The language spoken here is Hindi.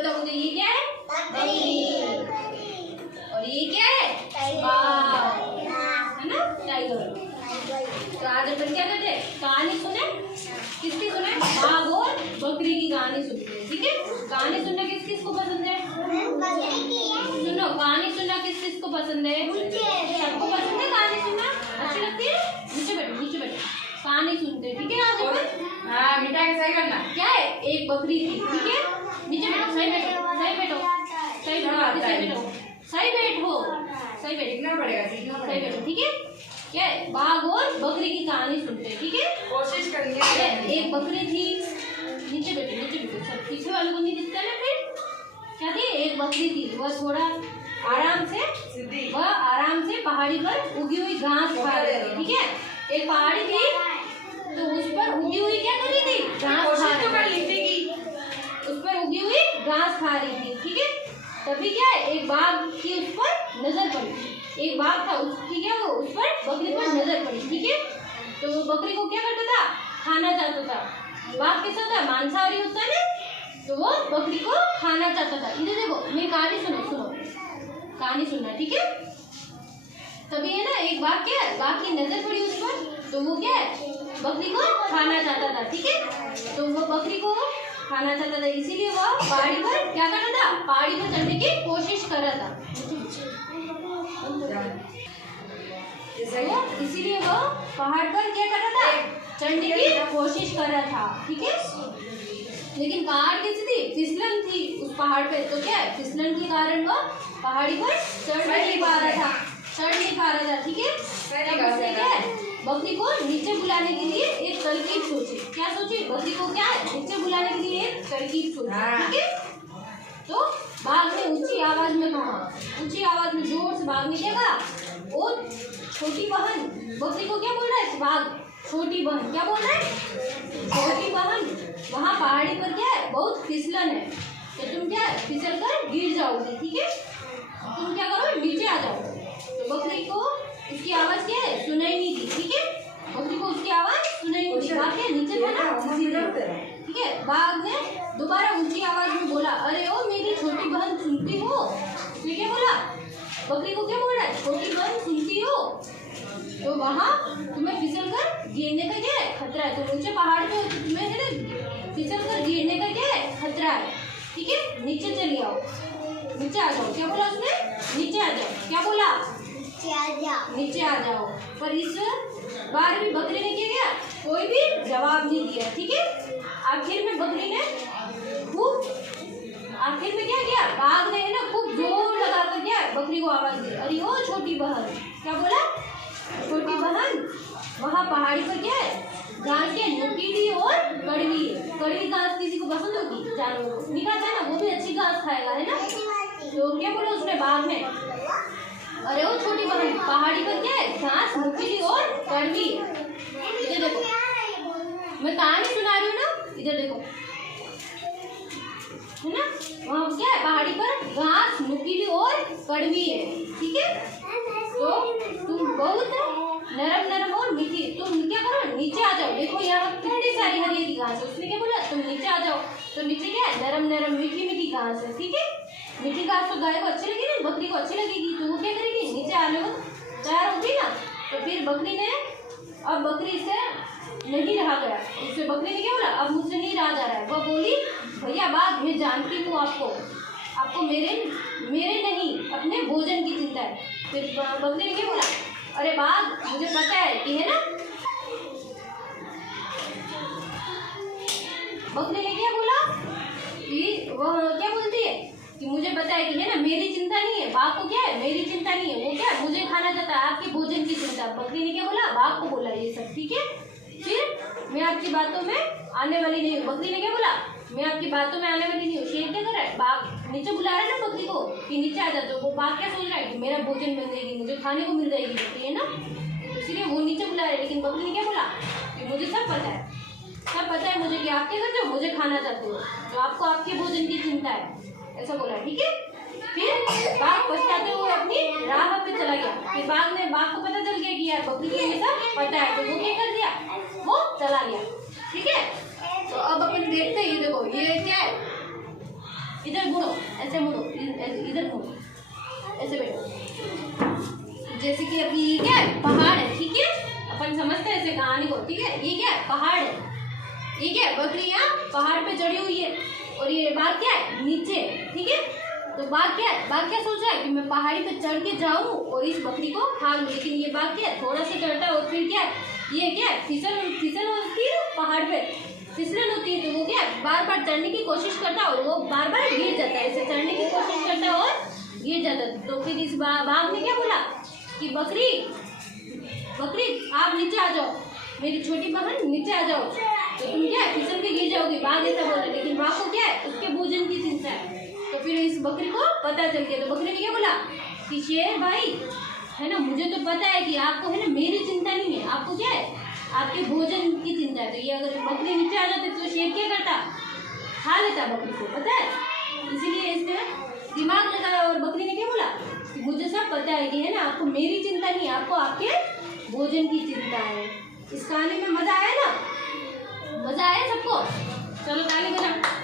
बताओ मुझे, ये क्या है? बकरी। और ये क्या है? बाघ, है ना, टाइगर। तो आज अपन क्या करते हैं, कहानी सुने। किसकी सुने? बाघ और बकरी की कहानी सुनते हैं, ठीक है। कहानी सुनना किस किस को पसंद है? सुनो, कहानी सुनना किस किस को पसंद है? सबको पसंद है कहानी सुनना, अच्छी लगती है। नीचे बैठो, नीचे बैठो, कहानी सुनते हैं, ठीक है। आज अपन हाँ, मिटा के सही करना। क्या है, एक बकरी थी, ठीक है। नीचे बैठो, सही बैठो, सही बैठो, सही बैठो, सही बैठो, सही बैठो, सही बैठो, सीखना पड़ेगा, सीखना सही पड़ेगा। बैठो, ठीक है। क्या है, बाघ और बकरी की कहानी सुनते हैं, ठीक है। कोशिश करेंगे। एक बकरी थी, नीचे बैठो, नीचे बैठो, सब पीछे वालों को नहीं दिखता ना फिर। क्या थी, एक बकरी थी, वह थोड़ा आराम से पहाड़ी पर उगी हुई घास खा रही थी, ठीक है। एक पहाड़ी थी तो उस पर उगी हुई क्या कर रही थी, घास खा रही थी, उस पर उगी हुई घास खा रही थी, ठीक है। तभी क्या है, एक बाघ की उस पर नजर पड़ी। एक बाघ था, उसकी क्या, वो उस पर बकरी पर नजर पड़ी, ठीक है। तो वो बकरी को क्या करता था, खाना चाहता था। बाघ कैसा होता है, मांसाहारी होता है ना, तो वो बकरी को खाना चाहता था। इधर देखो, मेरी कहानी सुनो, कहानी सुनना, ठीक है। तभी है ना, एक बाघ क्या है, बाघ की नजर पड़ी उस पर, तो वो क्या है, बकरी को खाना चाहता था, ठीक है। तो वो बकरी को खाना चाहता था, इसीलिए वो पहाड़ी पर क्या कर रहा था, पहाड़ी पर चढ़ने की कोशिश कर रहा था। इसीलिए वो पहाड़ पर क्या कर रहा था, चढ़ने की कोशिश कर रहा था, ठीक है। लेकिन पहाड़ कैसी थी, फिसलन थी उस पहाड़ पे, तो क्या है, फिसलन के कारण वो पहाड़ी पर चढ़ नहीं पा रहा था, ठीक है। तब उसने क्या है, बकरी को नीचे बुलाने के लिए एक तरकीब सोची। क्या सोची, बकरी को क्या है, नीचे बुलाने के लिए एक तरकीब सोची, ठीक है। तो बाघ ने ऊंची आवाज में कहा, ऊंची आवाज में जोर से बाघ ने क्या कहा, ओ छोटी बहन। बकरी को क्या बोल रहा है बाघ, छोटी बहन। क्या बोल रहा है, छोटी बहन, वहाँ पहाड़ी पर क्या है, बहुत फिसलन है, तो तुम क्या है, फिसल कर गिर जाओगी, ठीक है। तुम क्या करो, नीचे आ जाओ। तो बकरी को उसकी आवाज क्या है, सुनाई नहीं दी, ठीक है। बकरी को उसकी आवाज सुनाई नहीं दी, बाघ के नीचे था ना, ठीक है। बाघ ने दोबारा ऊंची आवाज में बोला, अरे ओ मेरी छोटी बहन, सुनती हो? उसने क्या बोला, बकरी को क्या बोल रहा है, छोटी बहन सुनती हो? तो वहाँ तुम्हें फिसल कर गिरने का क्या है, खतरा है। तो ऊंचे पहाड़ पे तुम्हें है ना, फिसल कर गिरने का क्या है, खतरा है, ठीक है। नीचे चली आओ, नीचे आ जाओ। क्या बोला उसने, नीचे आ जाओ। क्या बोला, नीचे आ जाओ। पर इस बार भी बकरी ने क्या किया, कोई भी जवाब नहीं दिया, ठीक है। आखिर में बकरी ने आखिर में क्या किया, बाघ ने है ना खूब जोर लगा कर क्या बकरी को आवाज दी, अरे ओ छोटी बहन। क्या बोला, छोटी बहन, वहाँ पहाड़ी पर क्या है, घास के नुकीली और कड़वी है। कड़वी घास किसी को पसंद होगी, जानवर को नहीं खाता है ना, वो भी अच्छी घास खाएगा, है ना। तो क्या बोला उसने, बाघ ने, अरे वो छोटी बहन, पहाड़ी पर क्या है, घास नुकीली और कड़वी है। इधर देखो, मैं कहानी सुना रही हूँ ना, इधर देखो, है ना, वहाँ क्या है, पहाड़ी पर घास नुकीली और कड़वी है, ठीक है। तो तुम बहुत नरम और मीठी, तुम क्या करो, नीचे आ जाओ। देखो यहाँ कितनी सारी हरी घास है, उसने क्या बोला, तुम नीचे आ जाओ। तो नीचे क्या है, नरम मीठी घास है, ठीक है। मीठी घास तो गाय को अच्छी लगेगी ना, बकरी को अच्छी लगेगी, तो वो क्या करेगी, नीचे आने को तैयार होगी ना। तो फिर बकरी ने, अब बकरी से नहीं रहा गया, उससे बकरी ने क्या बोला, अब मुझसे नहीं रहा जा रहा है। वह बोली, भैया बाघ, मैं जानती हूँ आपको मेरे नहीं अपने भोजन की चिंता है। फिर बकरी ने क्या बोला, अरे बाघ, मुझे पता है कि है ना, बकरी ने क्या बोला कि वह क्या बोलती है कि मुझे पता है कि है ना, मेरी चिंता नहीं है। बाघ को क्या है, मेरी चिंता नहीं है, वो क्या है, मुझे खाना चाहता है, आपके भोजन की चिंता। बकरी ने क्या बोला, बाघ को बोला ये सब, ठीक है। फिर मैं आपकी बातों में आने वाली नहीं हूँ। बकरी ने क्या बोला, मैं आपकी बातों में आने वाली नहीं हूँ। शेर क्या कर रहा है, बाघ नीचे बुला रहा है ना बकरी को कि नीचे आ जा। तो वो बाघ क्या सोच रहा है कि मेरा भोजन बन जाएगी, मुझे खाने को मिल जाएगी बकरी, है ना, तो इसलिए वो नीचे बुला रहा है। लेकिन बकरी ने क्या बोला कि मुझे सब पता है मुझे कि आप क्या करते हो, मुझे खाना चाहते हो, तो आपको आपके भोजन की चिंता है, ऐसा बोला, ठीक है। फिर बाघ पछताते हुए अपनी राह पे चला गया। फिर बाघ को पता चल गया कि यार बकरी को ये सब पता है, तो वो क्या कर दिया, वो चला गया, ठीक है। तो अब अपन देखते हैं, ये देखो, ये क्या है, इधर मुड़ो, ऐसे मुड़ो, इधर मुड़ो, ऐसे बैठो। जैसे कि अभी ये क्या है, पहाड़ है, ठीक है, अपन समझते हैं ऐसे कहानी को, ठीक है। ये क्या है, पहाड़ है, ये क्या है, बकरी यहाँ पहाड़ पे चढ़ी हुई है और ये बाघ क्या है, नीचे, ठीक है। तो बाघ क्या है, बाघ क्या सोच रहा है कि मैं पहाड़ी पे चढ़ के जाऊँ और इस बकरी को खा लूँ, लेकिन ये बाघ क्या है, थोड़ा सा चढ़ता है और फिर क्या है, ये क्या है, फिसल होती है पहाड़ पे, फिसलन होती है, तो वो क्या है, बार बार चढ़ने की कोशिश करता है और वो बार बार गिर जाता है, ऐसे चढ़ने की कोशिश करता है और गिर जाता है। तो फिर इस बाघ ने क्या बोला कि बकरी आप नीचे आ जाओ, मेरी छोटी बहन नीचे आ जाओ, तो तुम क्या है, फिसल के गिर जाओगी, बाघ ऐसा बोला। लेकिन बाघ को क्या है, उसके भोजन की चिंता है। तो फिर इस बकरी को पता चल गया, तो बकरी ने क्या बोला कि शेर भाई है ना, मुझे तो पता है कि आपको है ना मेरी चिंता नहीं है, आपको क्या है, आपके भोजन की चिंता है। तो ये अगर बकरी नीचे आ जाती तो शेर क्या करता, खा लेता बकरी को, पता है। इसीलिए इसने दिमाग लगाया और बकरी ने क्या बोला कि मुझे सब पता है कि है ना, आपको मेरी चिंता नहीं है, आपको आपके भोजन की चिंता है। इस कहानी में मजा आया ना, मजा आया सबको, चलो ताली बजाओ।